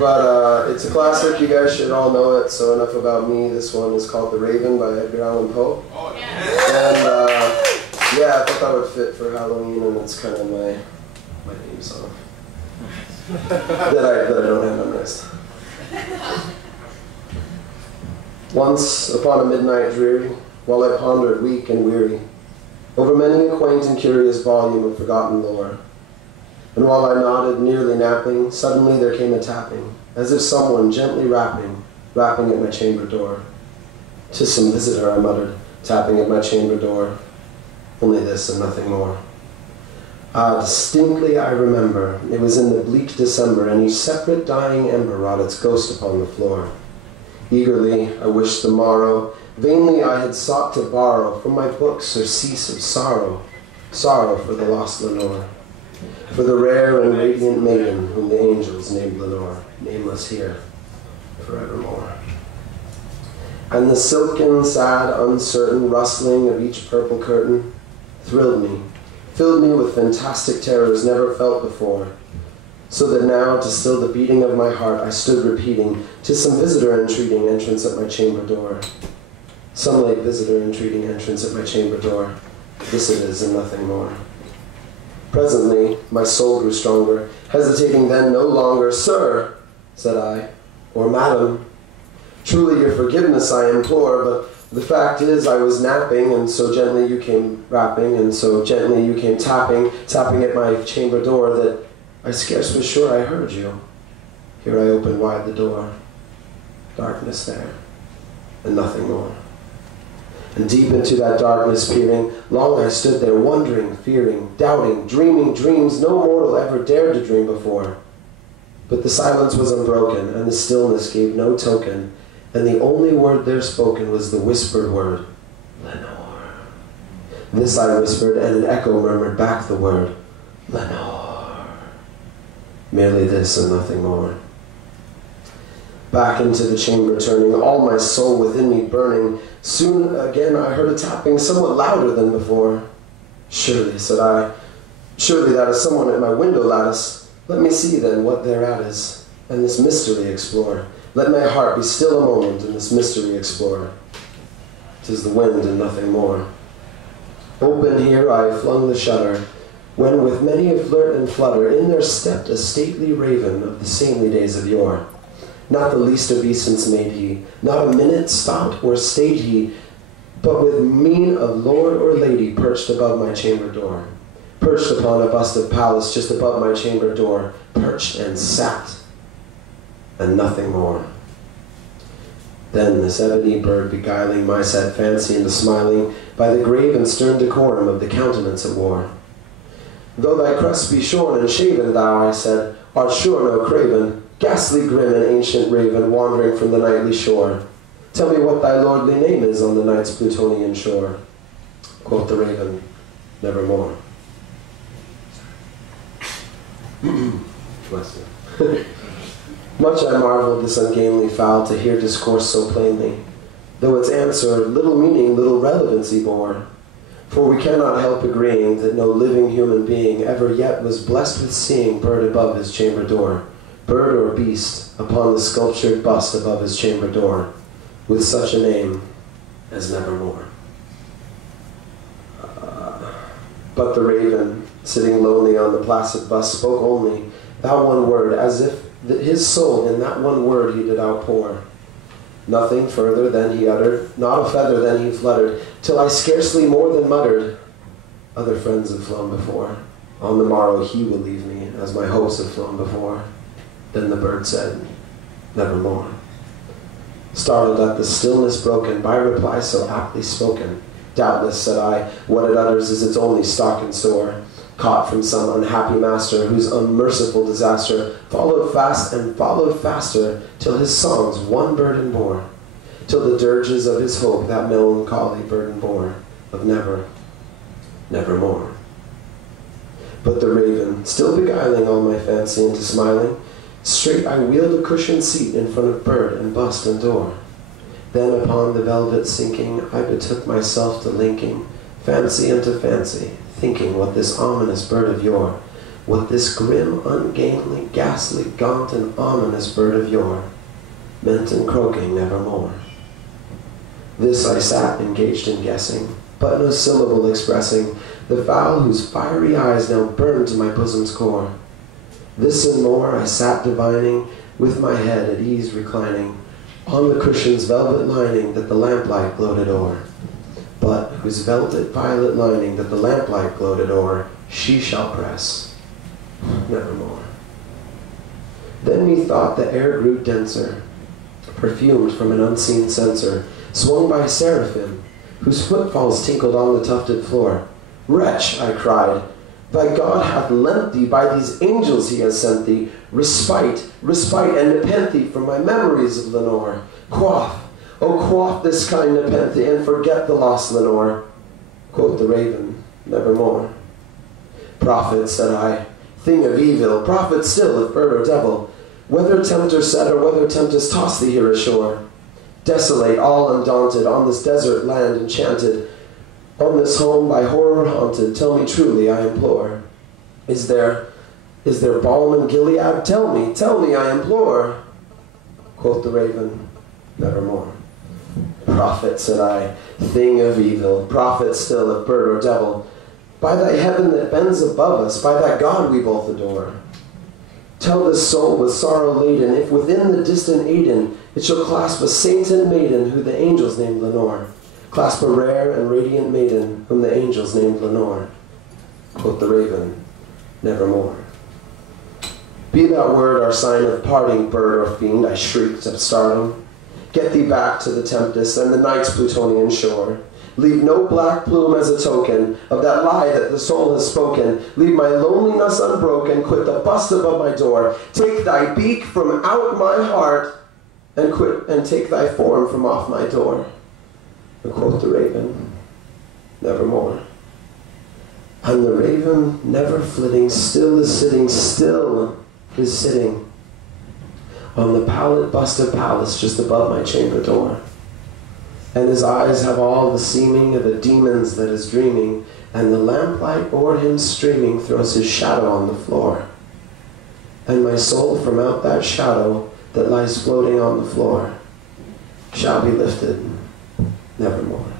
But it's a classic, you guys should all know it, so enough about me. This one is called The Raven by Edgar Allan Poe. Oh, yeah. And yeah, I thought that would fit for Halloween, and it's kind of my theme song that I don't have memorized. Once upon a midnight dreary, while I pondered weak and weary over many a quaint and curious volume of forgotten lore, and while I nodded, nearly napping, suddenly there came a tapping, as if someone gently rapping at my chamber door. "'Tis some visitor," I muttered, tapping at my chamber door. Only this and nothing more. Distinctly I remember, it was in the bleak December, and each separate dying ember wrought its ghost upon the floor. Eagerly I wished the morrow, vainly I had sought to borrow from my books surcease of sorrow, sorrow for the lost Lenore, for the rare and radiant maiden whom the angels named Lenore, nameless here forevermore. And the silken, sad, uncertain rustling of each purple curtain thrilled me, filled me with fantastic terrors never felt before, so that now, to still the beating of my heart, I stood repeating, "'Tis some visitor entreating entrance at my chamber door. Some late visitor entreating entrance at my chamber door. This it is and nothing more." Presently, my soul grew stronger, hesitating then no longer. "Sir," said I, "or madam, truly your forgiveness I implore, but the fact is I was napping, and so gently you came rapping, and so gently you came tapping at my chamber door, that I scarce was sure I heard you. Here I opened wide the door. Darkness there, and nothing more. And deep into that darkness peering, long I stood there wondering, fearing, doubting, dreaming dreams no mortal ever dared to dream before. But the silence was unbroken, and the stillness gave no token, and the only word there spoken was the whispered word, "Lenore." This I whispered, and an echo murmured back the word, "Lenore." Merely this and nothing more. Back into the chamber turning, all my soul within me burning, soon again I heard a tapping somewhat louder than before. "Surely," said I, "surely that is someone at my window lattice. Let me see then what thereat is, and this mystery explore. Let my heart be still a moment and this mystery explore. 'Tis the wind and nothing more." Open here I flung the shutter, when with many a flirt and flutter in there stepped a stately raven of the saintly days of yore. Not the least obeisance made he, not a minute stopped or stayed he, but with mien of lord or lady perched above my chamber door, perched upon a bust of Pallas just above my chamber door, perched and sat, and nothing more. Then this ebony bird beguiling my sad fancy into smiling by the grave and stern decorum of the countenance it wore. "Though thy crest be shorn and shaven, thou," I said, "art sure no craven, ghastly grim and ancient raven wandering from the nightly shore. Tell me what thy lordly name is on the night's Plutonian shore." Quoth the raven, "Nevermore." Bless you. Much I marveled this ungainly fowl to hear discourse so plainly, though its answer little meaning, little relevancy bore. For we cannot help agreeing that no living human being ever yet was blessed with seeing bird above his chamber door, bird or beast, upon the sculptured bust above his chamber door, with such a name as Nevermore. But the raven, sitting lonely on the placid bust, spoke only that one word, as if his soul in that one word he did outpour. Nothing further than he uttered, not a feather than he fluttered, till I scarcely more than muttered, "Other friends have flown before. On the morrow he will leave me, as my hopes have flown before." Then the bird said, "Nevermore." Startled at the stillness broken by reply so aptly spoken, "Doubtless," said I, "what it utters is its only stock and store, caught from some unhappy master, whose unmerciful disaster followed fast and followed faster, till his songs one burden bore, till the dirges of his hope that melancholy burden bore, of never, nevermore." But the raven, still beguiling all my fancy into smiling, straight I wheeled a cushioned seat in front of bird and bust and door. Then upon the velvet sinking, I betook myself to linking fancy unto fancy, thinking what this ominous bird of yore what this grim, ungainly, ghastly, gaunt, and ominous bird of yore meant in croaking nevermore. This I sat engaged in guessing, but no syllable expressing the vow whose fiery eyes now burned to my bosom's core. This and more I sat divining, with my head at ease reclining, on the cushion's velvet lining that the lamplight gloated o'er. But whose velvet violet lining that the lamplight gloated o'er, she shall press nevermore. Then methought the air grew denser, perfumed from an unseen censer, swung by seraphim, whose footfalls tinkled on the tufted floor. Wretch, I cried, thy God hath lent thee, by these angels he has sent thee, respite, and nepenthe from my memories of Lenore. Quaff, oh quaff this kind nepenthe, and forget the lost Lenore. Quoth the raven, nevermore. Prophet, said I, thing of evil, prophet still, if bird or devil, whether tempter said or whether tempest tossed thee here ashore. Desolate, all undaunted, on this desert land enchanted, on this home by horror haunted, tell me truly, I implore. Is there balm in Gilead? Tell me, I implore. Quoth the raven, nevermore. Prophet, said I, thing of evil, prophet still, if bird or devil, by thy heaven that bends above us, by that God we both adore. Tell this soul with sorrow laden, if within the distant Aidenn it shall clasp a sainted maiden who the angels named Lenore. Clasp a rare and radiant maiden whom the angels named Lenore. Quoth the raven, nevermore. Be that word our sign of parting, bird or fiend, I shrieked at stardom. Get thee back to the tempest and the night's Plutonian shore. Leave no black plume as a token of that lie that the soul has spoken. Leave my loneliness unbroken, quit the bust above my door. Take thy beak from out my heart, and take thy form from off my door. And quoth the raven, nevermore. And the raven, never flitting, still is sitting on the pallid bust of Pallas just above my chamber door. And his eyes have all the seeming of a demon's that is dreaming, and the lamplight o'er him streaming throws his shadow on the floor. And my soul from out that shadow that lies floating on the floor shall be lifted nevermore.